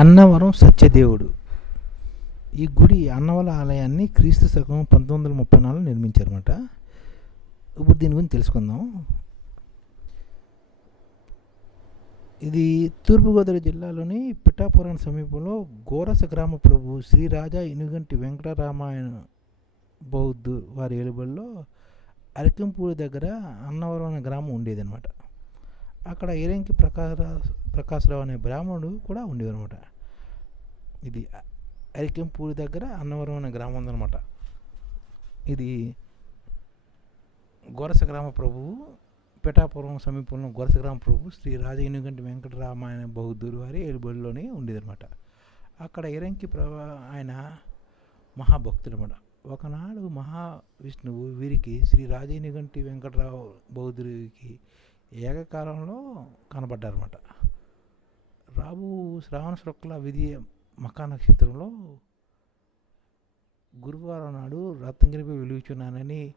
అన్నవరం సత్యదేవుడు. ఈ గుడి అన్నవల ఆలయాన్ని క్రీస్తు శకం పంతొమ్మిది వందల ముప్పై నాలుగులో నిర్మించారన్నమాట. ఇప్పుడు దీని గురించి తెలుసుకుందాం. ఇది తూర్పుగోదావరి జిల్లాలోని పిఠాపురం సమీపంలో గోరస గ్రామ ప్రభు శ్రీ రాజా ఇనుగంటి వెంకటరామాయణ బౌద్ధు వారి ఏలుబడిలో అరికంపూడి దగ్గర అన్నవరం అనే గ్రామం ఉండేదన్నమాట. అక్కడ ఇరంకి ప్రకాశ ప్రకాశరావు అనే బ్రాహ్మణుడు కూడా ఉండేవన్నమాట ఇది అరికెంపూడి దగ్గర అన్నవరం అనే గ్రామం ఉందన్నమాట. ఇది గొరస గ్రామ ప్రభువు పిఠాపురం సమీపంలో గొరస గ్రామ ప్రభు శ్రీ రాజగినిగంటి వెంకటరామాయణ బౌద్ధుడు వారి ఏడుబడిలోనే ఉండేదన్నమాట. అక్కడ ఇరంకి ప్రభా ఆయన మహాభక్తుడు అనమాట ఒకనాడు మహావిష్ణువు వీరికి శ్రీ రాజగినిగంటి వెంకటరావు బౌద్ధుడికి ఏకకాలంలో కనబడ్డారన్నమాట. రాబు శ్రావణ శుక్ల విధి మకా నక్షత్రంలో గురువారం నాడు రత్నగిరిపై వెలుగుచున్నానని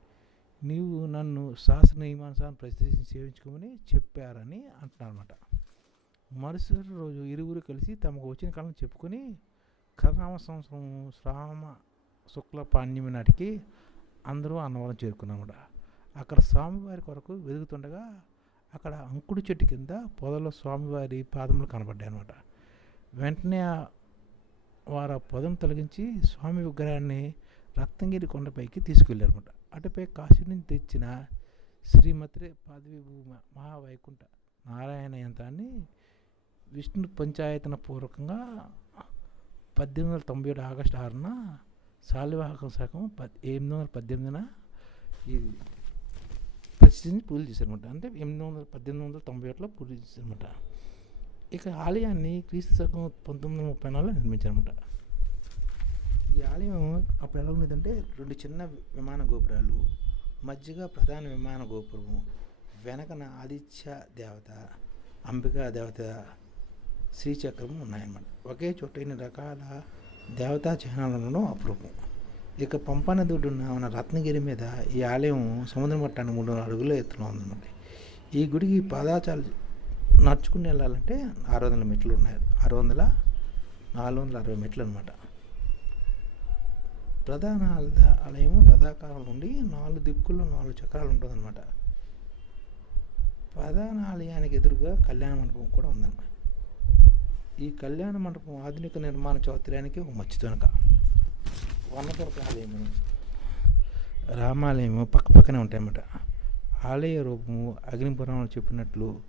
నీవు నన్ను శాస్త్ర నియమానుసారం ప్రశ్నించి సేవించుకోమని చెప్పారని అంటున్నారన్నమాట. మరుసటి రోజు ఇరువురు కలిసి తమకు వచ్చిన కాలం చెప్పుకొని కథనామ సంవత్సరం శ్రామ శుక్ల పాండ్యమి నాటికి అందరూ అన్నవరం చేరుకున్నామట అక్కడ స్వామివారి కొరకు వెతుకుతుండగా అక్కడ అంకుడు చెట్టు కింద పొదలో స్వామివారి పాదములు కనబడ్డాయి అనమాట వెంటనే వారు ఆ పొదం తొలగించి స్వామి విగ్రహాన్ని రత్నగిరి కొండపైకి తీసుకెళ్ళారనమాట అటుపై కాశీ నుంచి తెచ్చిన శ్రీమతి పాదవి భూమ మహావైకుంఠ నారాయణ యంత్రాన్ని విష్ణు పంచాయతన పూర్వకంగా పద్దెనిమిది వందల తొంభై ఏడు ఆగస్టు ఆరున శాలివాహకం శాఖం పద్ ఎనిమిది వందల పద్దెనిమిదిన ఇది పరిస్థితిని పూజలు చేశారనమాట అంటే ఎనిమిది వందల పద్దెనిమిది వందల తొంభై ఒకటిలో పూజ చేశారనమాట ఇక ఆలయాన్ని క్రీస్తు శకం పంతొమ్మిది వందల ముప్పై నాలుగులో నిర్మించారనమాట ఈ ఆలయం అప్పుడు ఎలా ఉండేదంటే రెండు చిన్న విమాన గోపురాలు మధ్యగా ప్రధాన విమాన గోపురము వెనకన ఆదిత్య దేవత అంబికా దేవత శ్రీచక్రము ఉన్నాయన్నమాట. ఒకే చోట ఇన్ని రకాల దేవతా చిహ్నాలు ఉండడం అపురూపం ఇక పంపాన దొడ్డున్న మన రత్నగిరి మీద ఈ ఆలయం సముద్రం పట్టాన్ని మూడు అడుగుల ఎత్తులో ఉందన్నమాట. ఈ గుడికి పాదాచాలు నడుచుకుని వెళ్ళాలంటే ఆరు వందల మెట్లు ఉన్నాయి. ఆరు వందల నాలుగు వందల అరవై మెట్లు అనమాట ప్రధాన ఆలయం రథాకారం నుండి నాలుగు దిక్కుల్లో నాలుగు చక్రాలు ఉంటుందన్నమాట. ప్రధాన ఆలయానికి ఎదురుగా కళ్యాణ మండపం కూడా ఉందన్నమాట. ఈ కళ్యాణ మండపం ఆధునిక నిర్మాణ చౌత్రానికి ఒక మచ్చితోనక. రామాలయము పక్కపక్కనే ఉంటాయన్నమాట. ఆలయ రూపము అగ్నిపురాణంలో చెప్పినట్లు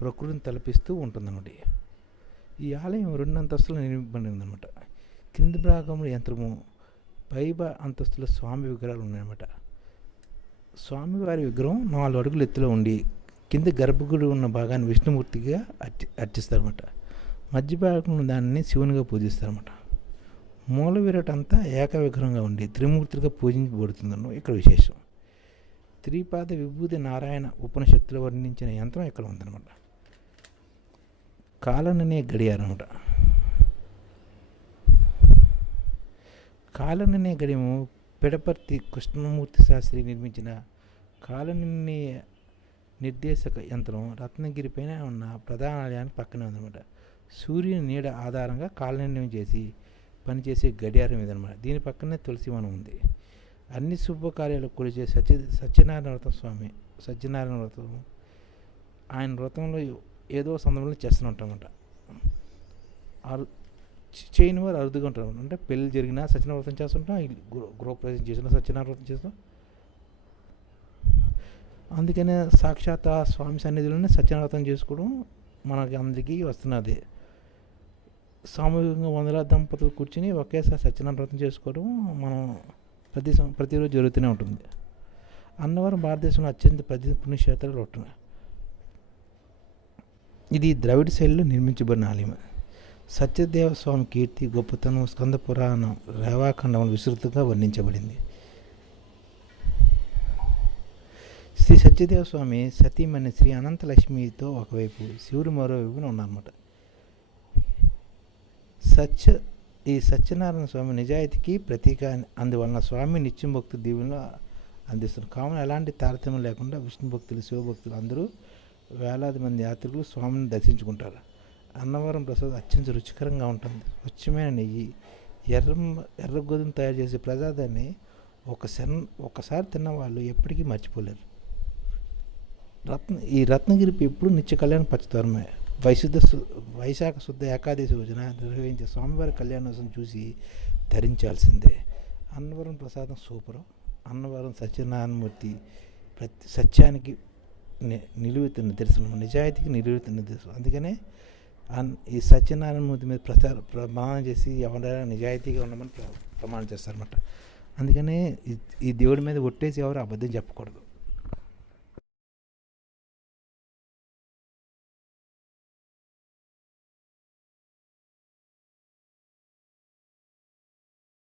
ప్రకృతిని తలపిస్తూ ఉంటుందన్నమాట. ఈ ఆలయం రెండు అంతస్తులు నిర్మించబడి కింది భాగంలో యంత్రము పై అంతస్తులో స్వామి విగ్రహాలు ఉన్నాయన్నమాట. స్వామివారి విగ్రహం నాలుగు అడుగులు ఎత్తులో ఉండి కింద గర్భగుడి ఉన్న భాగాన్ని విష్ణుమూర్తిగా అర్చి అర్చిస్తారన్నమాట. మధ్య భాగంలో దానిని శివునిగా పూజిస్తారన్నమాట. మూల విరాట్ అంతా ఉండి త్రిమూర్తిగా పూజించబడుతుందన్న ఇక్కడ విశేషం. త్రిపాద విభూతి నారాయణ ఉపనిషత్తులో వర్ణించిన యంత్రం ఇక్కడ ఉందన్నమాట. కాలననే గడియారనమాట కాలననే గడియము పిడపర్తి కృష్ణమూర్తి శాస్త్రి నిర్మించిన కాలనని నిర్దేశక యంత్రం రత్నగిరి పైన ఉన్న ప్రధాన ఆలయానికి పక్కనే ఉందన్నమాట. సూర్యుని నీడ ఆధారంగా కాలనిర్ణయం చేసి పనిచేసే గడియారం ఇదనమాట దీని పక్కనే తులసి వనం ఉంది. అన్ని శుభకార్యాలు కొలిచే సత్య సత్యనారాయణ వ్రతం స్వామి సత్యనారాయణ వ్రతం. ఆయన వ్రతంలో ఏదో సందర్భంలో చేస్తూ ఉంటామంట అరు చేయని వారు అరుదుగా ఉంటారు. అంటే పెళ్ళి జరిగినా సత్యనారాయణ వ్రతం చేస్తుంటాం గృహ గృహప్రవేశం చేసినా సత్యనారాయణ వ్రతం చేస్తాం. అందుకనే సాక్షాత్ ఆ స్వామి సన్నిధిలోనే సత్యనారాయణ వ్రతం చేసుకోవడం మనకి అందరికీ వస్తున్నది. సామూహికంగా వందల దంపతులు కూర్చుని ఒకేసారి సత్యనారాయణ వ్రతం చేసుకోవడం మనం ప్రతి సం- ప్రతిరోజు జరుగుతూనే ఉంటుంది. అన్నవరం భారతదేశంలో అత్యంత ప్రతి పుణ్యక్షేత్రాలు ఒకటి ఇది ద్రవిడ శైలిలో నిర్మించబడిన ఆలయం. సత్యదేవ స్వామి కీర్తి గొప్పతనం స్కంద పురాణం రేవాఖండం విస్తృతంగా వర్ణించబడింది. శ్రీ సత్యదేవ స్వామి సతీమణి శ్రీ అనంతలక్ష్మితో ఒకవైపు శివుడు మరోవైపున ఉన్నారన్నమాట. సత్య ఈ సత్యనారాయణ స్వామి నిజాయితీకి ప్రతీక అందువలన స్వామి నిత్యం భక్తి దీవులను అందిస్తున్నారు. కావున ఎలాంటి తారతమ్యం లేకుండా విష్ణు భక్తులు శివభక్తులు అందరూ వేలాది మంది యాత్రికులు స్వామిని దర్శించుకుంటారు. అన్నవరం ప్రసాద్ అత్యంత రుచికరంగా ఉంటుంది. స్వచ్ఛమైన నెయ్యి ఎర్ర ఎర్ర గోధుమ తయారు చేసే ప్రసాదాన్ని ఒక సెన్ ఒకసారి తిన్న వాళ్ళు ఎప్పటికీ మర్చిపోలేరు. రత్న ఈ రత్నగిరి ఎప్పుడు నిత్య కళ్యాణ పచ్చతరమే వైశుద్ధ వైశాఖ శుద్ధ ఏకాదశి రోజున నిర్వహించే స్వామివారి కళ్యాణోత్సవం చూసి ధరించాల్సిందే. అన్నవరం ప్రసాదం సూపరు. అన్నవరం సత్యనారాయణమూర్తి ప్రతి సత్యానికి నిలువెత్తిన నిలువెత్తు నిదర్శనం నిజాయితీకి నిలువెత్తిన నిదర్శనం. అందుకనే ఈ సత్యనారాయణమూర్తి మీద ప్రచార ప్రమాణం చేసి ఎవరైనా నిజాయితీగా ఉండమని ప్ర- ప్రమాణం చేస్తారన్నమాట. అందుకనే ఈ- ఈ దేవుడి మీద ఒట్టేసి ఎవరు అబద్ధం చెప్పకూడదు.